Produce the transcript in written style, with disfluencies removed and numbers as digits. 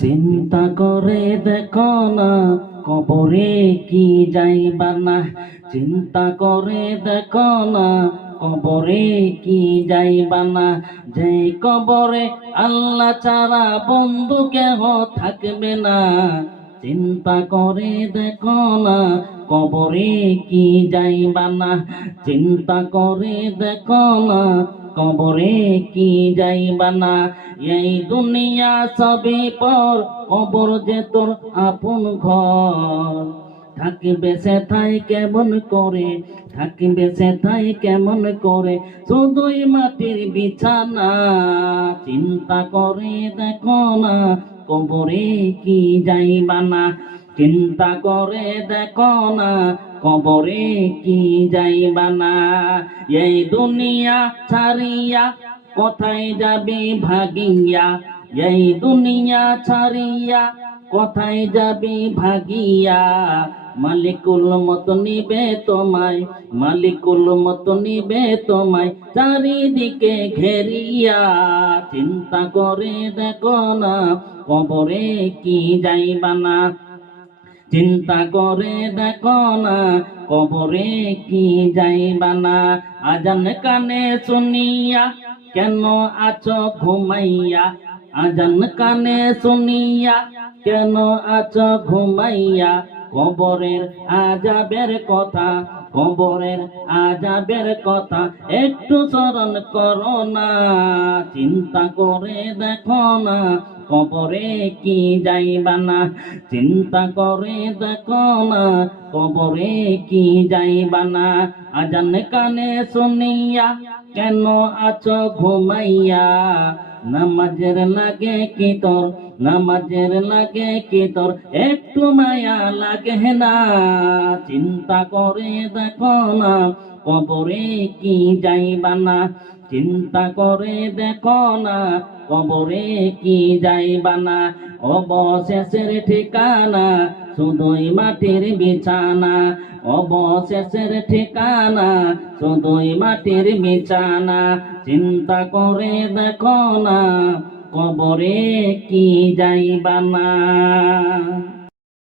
চিন্তা করে দেখো না কবরে কি যাইবা না। চিন্তা করে দেখো না কবরে কি যাইবা না। যে কবরে আল্লাহ ছাড়া বন্ধু কেহ থাকবে না। চিন্তা করে দেখো না কবরে কি যাইবা না। চিন্তা করে দেখো না কবরে কি যাইবা না। এই দুনিয়া সবই পর, কবর যে তোর আপন ঘর। থাকিবে সেথায় কেমন করে, থাকিবে সেথায় কেমন করে, শুধুই মাটির বিছানা। চিন্তা করে দেখো না কবরে কি যাইবা না। চিন্তা করে দেখো না কবরে কি যাইবা না। এই দুনিয়া ছাড়িয়া কোথায় যাবি ভাগিয়া। এই দুনিয়া ছাড়িয়া কোথায় যাবি ভাগিয়া। মালিকুল মত নিবে তোমায়, মালিকুল মত নিবে তোমায় চারিদিকে ঘেরিয়া। চিন্তা করে দেখো না কবরে কি যাইবা না। চিন্তা করে দেখো না কবরে কি যাইবা না। আজান কানে শুনিয়া কেন আছো ঘুমাইয়া। আজান কানে শুনিয়া কেন আছো ঘুমাইয়া। কবরের আজাবের কথা, কবরের আজাবের কথা একটু স্মরণ করো না। চিন্তা করে দেখো না কবরে কি যাইবা না। চিন্তা করে দেখো না কবরে কি যাইবা না। আজান কানে শুনিয়া কেন আছো ঘুমাইয়া। নামাজের লাগে কি তোর, নামাজের লাগে কি তোর একটু মায়া লাগে না। চিন্তা করে দেখো না কবরে কি যাইবা না। চিন্তা করে দেখো না কবরে কি যাইবা না। অবশেষের ঠিকানা শুধুই মাটির বিছানা। অবশেষের ঠিকানা শুধুই মাটির বিছানা। চিন্তা করে দেখো না কবরে কি যাইবা না।